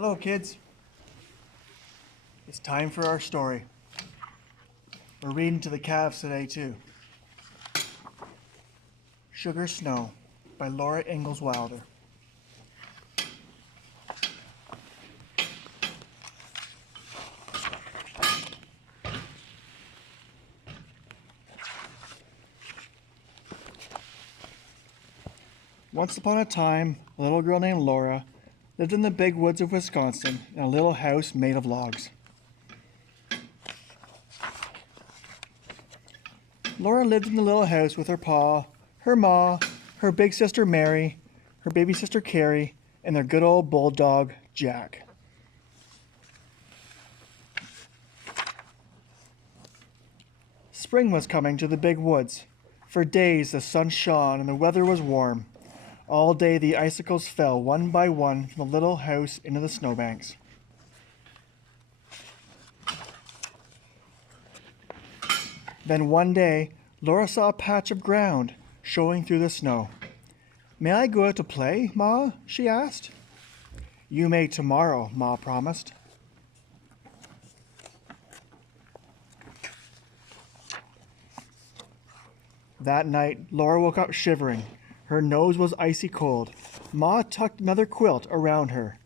Hello kids, it's time for our story. We're reading to the calves today too. Sugar Snow by Laura Ingalls Wilder. Once upon a time, a little girl named Laura lived in the big woods of Wisconsin in a little house made of logs. Laura lived in the little house with her pa, her ma, her big sister Mary, her baby sister Carrie, and their good old bulldog, Jack. Spring was coming to the big woods. For days the sun shone and the weather was warm. All day the icicles fell one by one from the little house into the snowbanks. Then one day, Laura saw a patch of ground showing through the snow. "May I go out to play, Ma?" she asked. "You may tomorrow," Ma promised. That night, Laura woke up shivering. Her nose was icy cold. Ma tucked another quilt around her.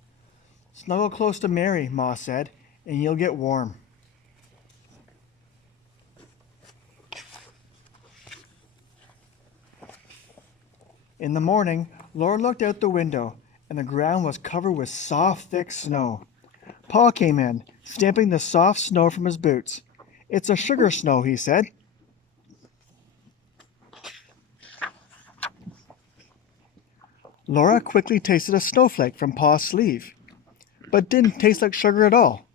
"Snuggle close to Mary," Ma said, "and you'll get warm." In the morning, Laura looked out the window, and the ground was covered with soft, thick snow. Pa came in, stamping the soft snow from his boots. "It's a sugar snow," he said. Laura quickly tasted a snowflake from Pa's sleeve, but didn't taste like sugar at all.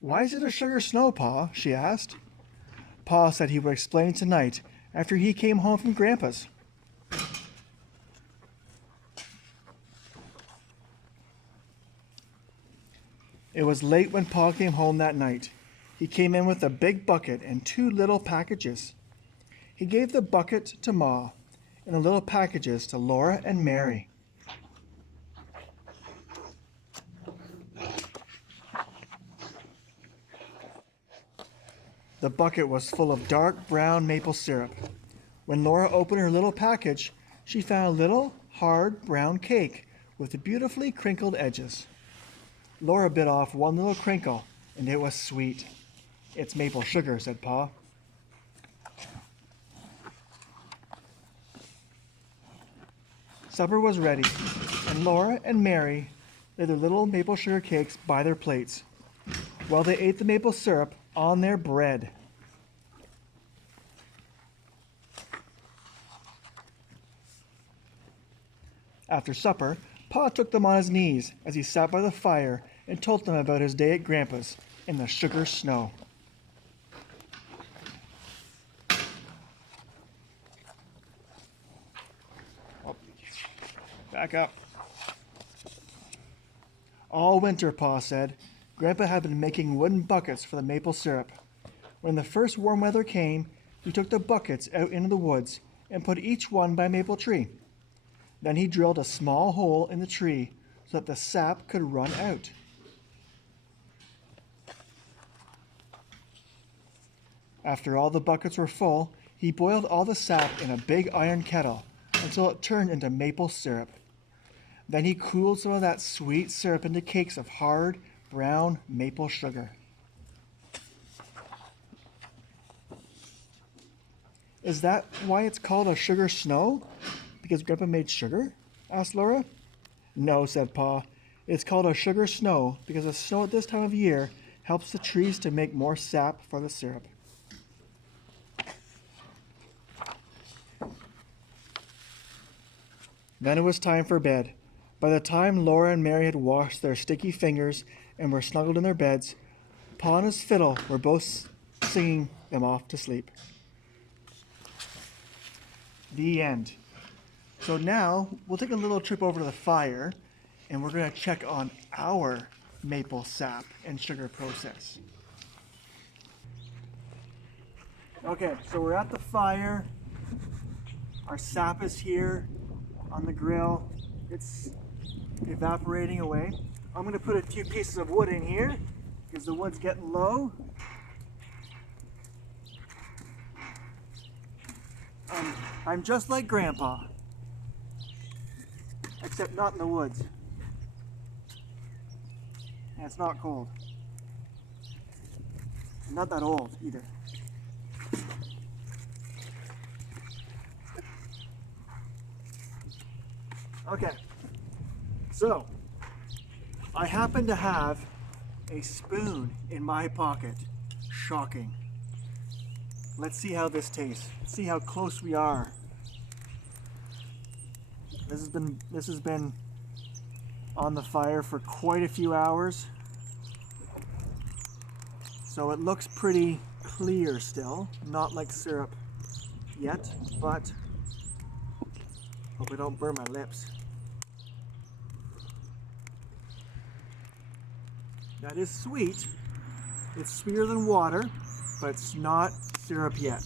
"Why is it a sugar snow, Pa?" she asked. Pa said he would explain tonight after he came home from Grandpa's. It was late when Pa came home that night. He came in with a big bucket and two little packages. He gave the bucket to Ma and the little packages to Laura and Mary. The bucket was full of dark brown maple syrup. When Laura opened her little package, she found a little hard brown cake with beautifully crinkled edges. Laura bit off one little crinkle, and it was sweet. "It's maple sugar," said Pa. Supper was ready, and Laura and Mary laid their little maple sugar cakes by their plates, while they ate the maple syrup on their bread. After supper, Pa took them on his knees as he sat by the fire and told them about his day at Grandpa's in the sugar snow. Back up. All winter, Pa said, Grandpa had been making wooden buckets for the maple syrup. When the first warm weather came, he took the buckets out into the woods and put each one by a maple tree. Then he drilled a small hole in the tree so that the sap could run out. After all the buckets were full, he boiled all the sap in a big iron kettle until it turned into maple syrup. Then he cooled some of that sweet syrup into cakes of hard, brown maple sugar. "Is that why it's called a sugar snow? Because Grandpa made sugar?" asked Laura. "No," said Pa. "It's called a sugar snow because the snow at this time of year helps the trees to make more sap for the syrup." Then it was time for bed. By the time Laura and Mary had washed their sticky fingers and were snuggled in their beds, Pa and his fiddle were both singing them off to sleep. The end. So now we'll take a little trip over to the fire and we're going to check on our maple sap and sugar process. Okay, so we're at the fire. Our sap is here on the grill. It's evaporating away. I'm going to put a few pieces of wood in here because the wood's getting low. I'm just like Grandpa, except not in the woods. And it's not cold. I'm not that old either. Okay, so I happen to have a spoon in my pocket. Shocking. Let's see how this tastes. Let's see how close we are. This has been on the fire for quite a few hours. So it looks pretty clear still, not like syrup yet, but hope I don't burn my lips. That is sweet. It's sweeter than water, but it's not syrup yet.